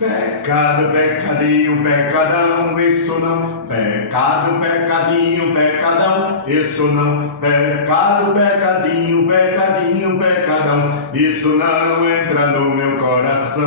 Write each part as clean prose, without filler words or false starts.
Pecado, pecadinho, pecadão, isso não. Pecado, pecadinho, pecadão, isso não. Pecado, pecadinho, pecadinho, pecadão, isso não entra no meu coração.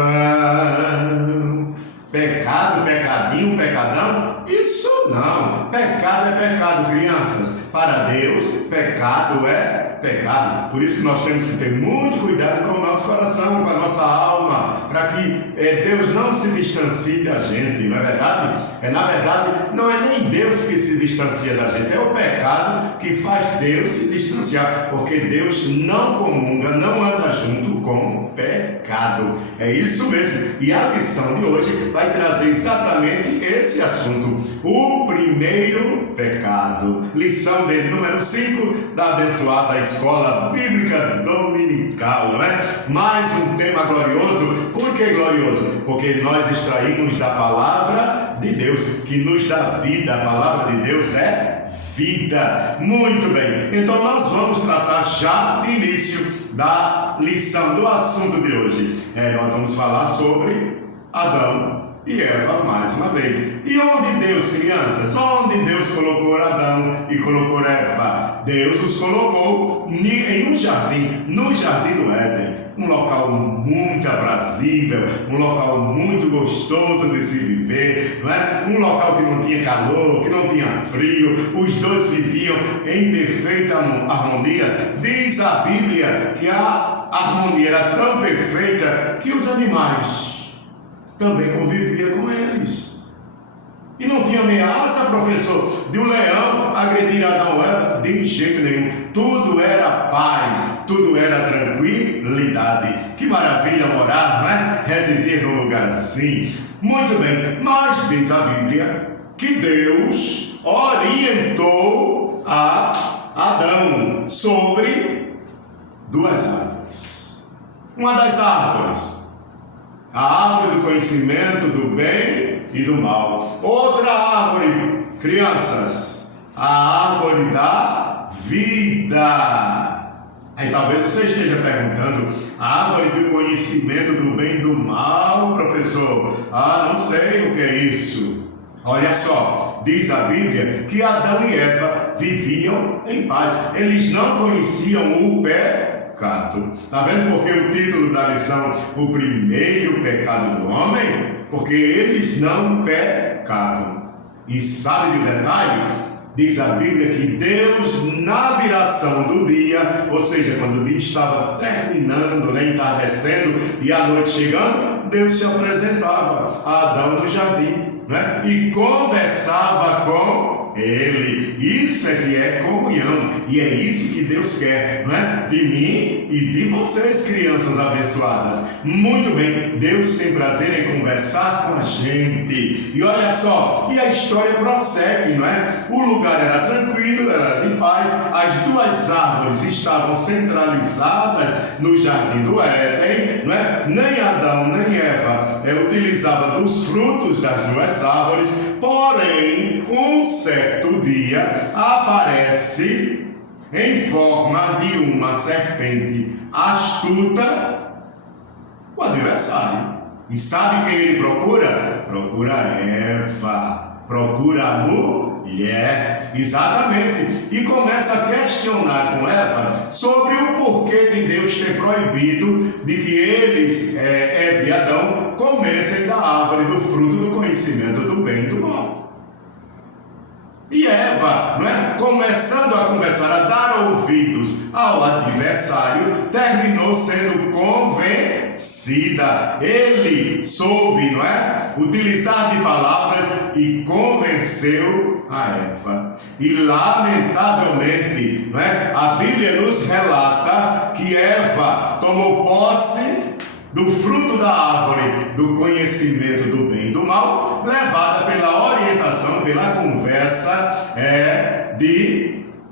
Pecado, pecadinho, pecadão, isso não. Pecado é pecado, crianças. Para Deus, pecado é pecado. Por isso que nós temos que ter muito cuidado com o nosso coração, com a nossa alma, para que Deus não se distancie da gente, não é verdade? Na verdade, não é nem Deus que se distancia da gente, é o pecado que faz Deus se distanciar, porque Deus não comunga, não anda junto com pecado. É isso mesmo. E a lição de hoje vai trazer exatamente esse assunto. O primeiro pecado. Lição de número 5 da abençoada Escola Bíblica Dominical, não é? Mais um tema glorioso. Por que glorioso? Porque nós extraímos da palavra de Deus, que nos dá vida. A palavra de Deus é vida. Muito bem. Então nós vamos tratar já de início da lição, do assunto de hoje. Nós vamos falar sobre Adão e Eva mais uma vez. E onde Deus, crianças? Onde Deus colocou Adão e colocou Eva? Deus os colocou em um jardim, no jardim do Éden. Um local muito aprazível, um local muito gostoso de se viver, não é? Um local que não tinha calor, que não tinha frio. Os dois viviam em perfeita harmonia. Diz a Bíblia que a harmonia era tão perfeita que os animais também conviviam com eles. E não tinha ameaça, professor, de um leão agredir Adão e Eva, de jeito nenhum. Tudo era paz, tudo era tranquilidade. Que maravilha morar, não é? Residir num lugar assim. Muito bem, mas diz a Bíblia que Deus orientou a Adão sobre duas árvores. Uma das árvores, a árvore do conhecimento do bem e do mal. Outra árvore, crianças, a árvore da vida. Aí talvez você esteja perguntando, a árvore do conhecimento do bem e do mal, professor? Não sei o que é isso. Olha só, diz a Bíblia que Adão e Eva viviam em paz. Eles não conheciam o pecado. Está vendo porque o título da lição, o primeiro pecado do homem? Porque eles não pecavam. E sabe o detalhe? Diz a Bíblia que Deus, na viração do dia, ou seja, quando o dia estava terminando, entardecendo e a noite chegando, Deus se apresentava a Adão no jardim, né? E conversava com ele. Isso é que é comunhão, e é isso que Deus quer, não é? De mim e de vocês, crianças abençoadas. Muito bem, Deus tem prazer em conversar com a gente. E olha só, e a história prossegue, não é? O lugar era tranquilo, era de paz. As duas árvores estavam centralizadas no jardim do Éden, não é? Nem Adão nem Eva utilizavam dos frutos das duas árvores. Porém, um certo dia aparece em forma de uma serpente astuta o adversário. E sabe quem ele procura? Procura Eva, procura a mulher, exatamente. E começa a questionar com Eva sobre o porquê de Deus ter proibido de que eles, Eva e Adão, comessem da árvore do fruto do conhecimento do bem e do mal. E Eva, não é? Começando a conversar, a dar ouvidos ao adversário, terminou sendo convencida. Ele soube, não é? Utilizar de palavras e convenceu a Eva. E lamentavelmente, não é? A Bíblia nos relata que Eva tomou posse do fruto da árvore do conhecimento do bem e do mal, levada pela orientação, pela conversa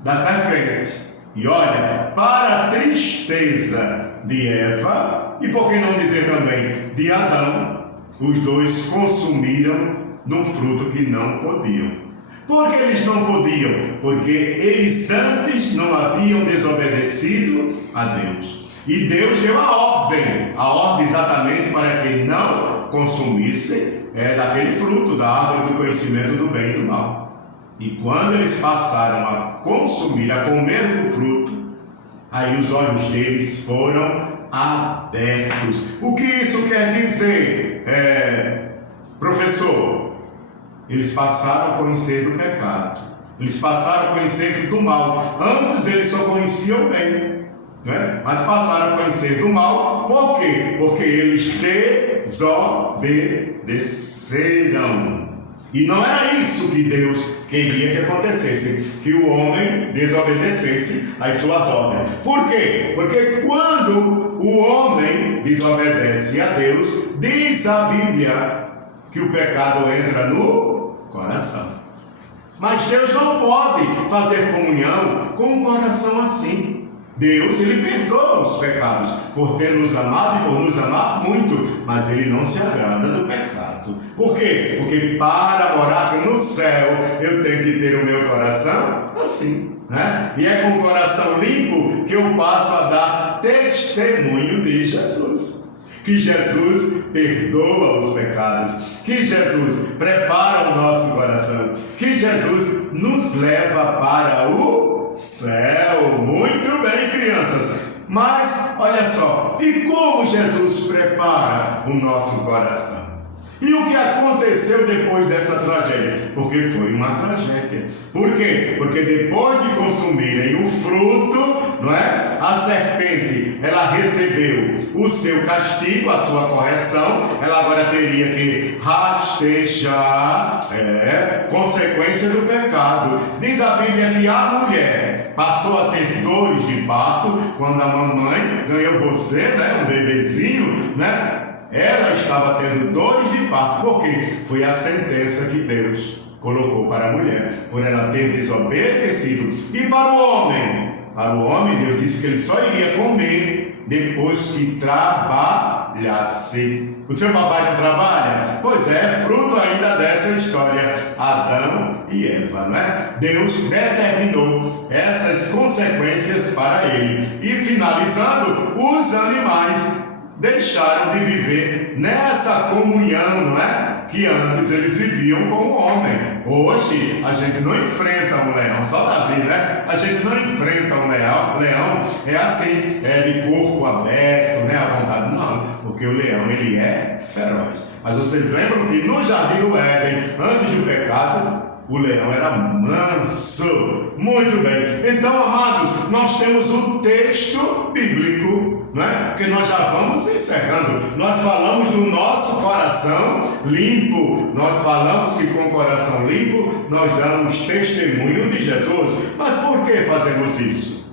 da serpente. E olha, para a tristeza de Eva, e por que não dizer também de Adão, os dois consumiram de um fruto que não podiam. Por que eles não podiam? Porque eles antes não haviam desobedecido a Deus. E Deus deu a ordem exatamente para que não consumissem daquele fruto da árvore do conhecimento do bem e do mal. E quando eles passaram a consumir, a comer do fruto, aí os olhos deles foram abertos. O que isso quer dizer, professor? Eles passaram a conhecer do pecado, eles passaram a conhecer do mal. Antes eles só conheciam o bem, né? Mas passaram a conhecer do mal. Por quê? Porque eles desobedeceram. E não era isso que Deus queria que acontecesse, que o homem desobedecesse às suas ordens. Por quê? Porque quando o homem desobedece a Deus, diz a Bíblia que o pecado entra no coração. Mas Deus não pode fazer comunhão com um coração assim. Deus, Ele perdoa os pecados por ter nos amado e por nos amar muito, mas Ele não se agrada do pecado. Por quê? Porque para morar no céu eu tenho que ter o meu coração assim, né? E é com o coração limpo que eu passo a dar testemunho de Jesus. Que Jesus perdoa os pecados, que Jesus prepara o nosso coração, que Jesus nos leva para o céu. Muito bem, crianças. Mas, olha só, e como Jesus prepara o nosso coração? E o que aconteceu depois dessa tragédia? Porque foi uma tragédia. Por quê? Porque depois de consumirem o fruto, não é? A serpente, ela recebeu o seu castigo, a sua correção. Ela agora teria que rastejar, consequência do pecado. Diz a Bíblia que a mulher passou a ter dores de parto quando a mamãe ganhou você, né? Um bebezinho, né? Ela estava tendo dores de parto, porque foi a sentença que Deus colocou para a mulher, por ela ter desobedecido. E para o homem? Para o homem, Deus disse que ele só iria comer depois que trabalhasse. O seu papai não trabalha? Pois é fruto ainda dessa história, Adão e Eva, né? Deus determinou essas consequências para ele. E finalizando, os animais deixaram de viver nessa comunhão, não é? Que antes eles viviam com o homem. Hoje a gente não enfrenta um leão, só Davi, né? A gente não enfrenta um leão, é assim, de corpo aberto, né? À vontade, não, porque o leão ele é feroz. Mas vocês lembram que no Jardim do Éden, antes do pecado, o leão era manso. Muito bem. Então, amados, nós temos o texto bíblico, né? Porque nós já vamos encerrando. Nós falamos do nosso coração limpo. Nós falamos que com o coração limpo nós damos testemunho de Jesus. Mas por que fazemos isso?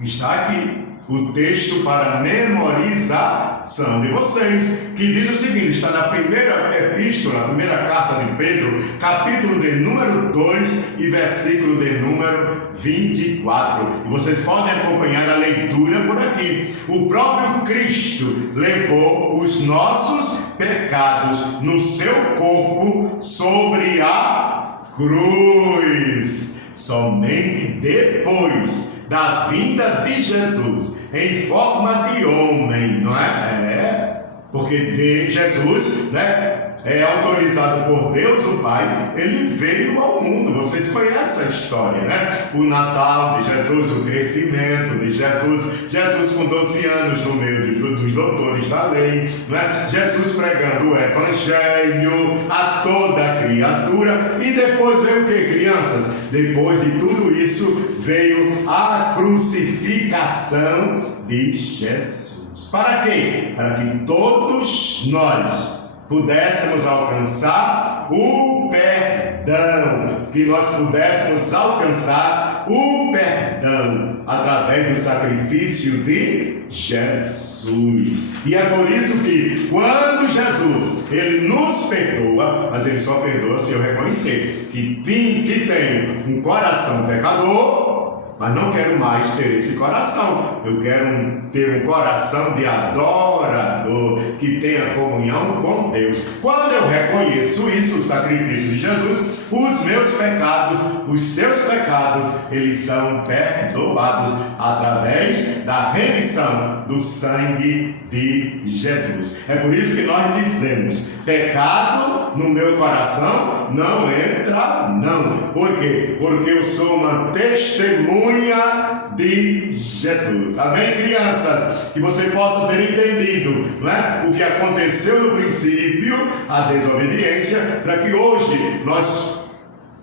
Está aqui o texto para memorização de vocês, que diz o seguinte, está na primeira epístola, na primeira carta de Pedro, capítulo de número 2 e versículo de número 24. E vocês podem acompanhar a leitura por aqui. O próprio Cristo levou os nossos pecados no seu corpo sobre a cruz. Somente depois da vinda de Jesus em forma de homem, não é? Porque de Jesus, né? É autorizado por Deus o Pai, ele veio ao mundo. Vocês conhecem a história, né? O Natal de Jesus, o crescimento de Jesus com 12 anos no meio dos doutores da lei, né? Jesus pregando o Evangelho a toda a criatura. E depois veio o que, crianças? Depois de tudo isso, veio a crucificação de Jesus. Para quê? Para que todos nós pudéssemos alcançar o perdão, que nós pudéssemos alcançar o perdão através do sacrifício de Jesus. E é por isso que quando Jesus, ele nos perdoa, mas ele só perdoa se eu reconhecer que tem um coração pecador, mas não quero mais ter esse coração. Eu quero ter um coração de adorador, que tenha comunhão com Deus. Quando eu reconheço isso, o sacrifício de Jesus, os meus pecados, os seus pecados, eles são perdoados através da remissão do sangue de Jesus. É por isso que nós dizemos: pecado no meu coração não entra, não. Por quê? Porque eu sou uma testemunha de Jesus. Amém, crianças? Que você possa ter entendido, não é? O que aconteceu no princípio, a desobediência, para que hoje nós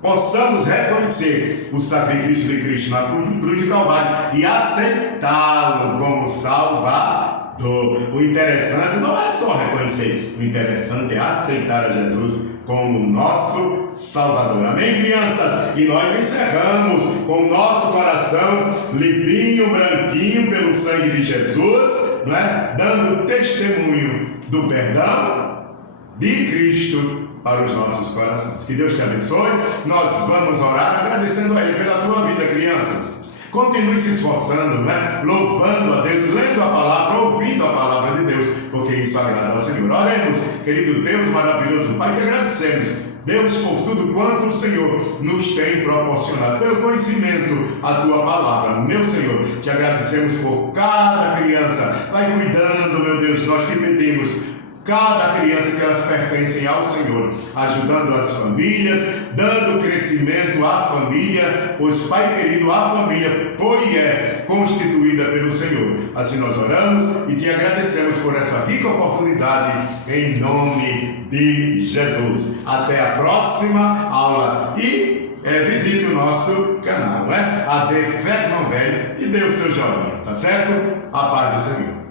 possamos reconhecer o sacrifício de Cristo na cruz de Calvário e aceitá-lo como Salvador. O interessante não é só reconhecer, o interessante é aceitar a Jesus como nosso Salvador. Amém, crianças? E nós encerramos com o nosso coração limpinho, branquinho pelo sangue de Jesus, não é? Dando testemunho do perdão de Cristo para os nossos corações. Que Deus te abençoe. Nós vamos orar agradecendo a Ele pela tua vida, crianças. Continue se esforçando, né? Louvando a Deus, lendo a palavra, ouvindo a palavra de Deus, porque isso agrada ao Senhor. Oremos, querido Deus maravilhoso Pai, que agradecemos, Deus, por tudo quanto o Senhor nos tem proporcionado, pelo conhecimento a tua palavra. Meu Senhor, te agradecemos por cada criança. Vai cuidando, meu Deus, nós te pedimos. Cada criança que elas pertencem ao Senhor, ajudando as famílias, dando crescimento à família, pois, Pai querido, a família foi e é constituída pelo Senhor. Assim nós oramos e te agradecemos por essa rica oportunidade, em nome de Jesus. Até a próxima aula e visite o nosso canal, né? AD Fé Não Velho, e dê o seu joinha, tá certo? A paz do Senhor.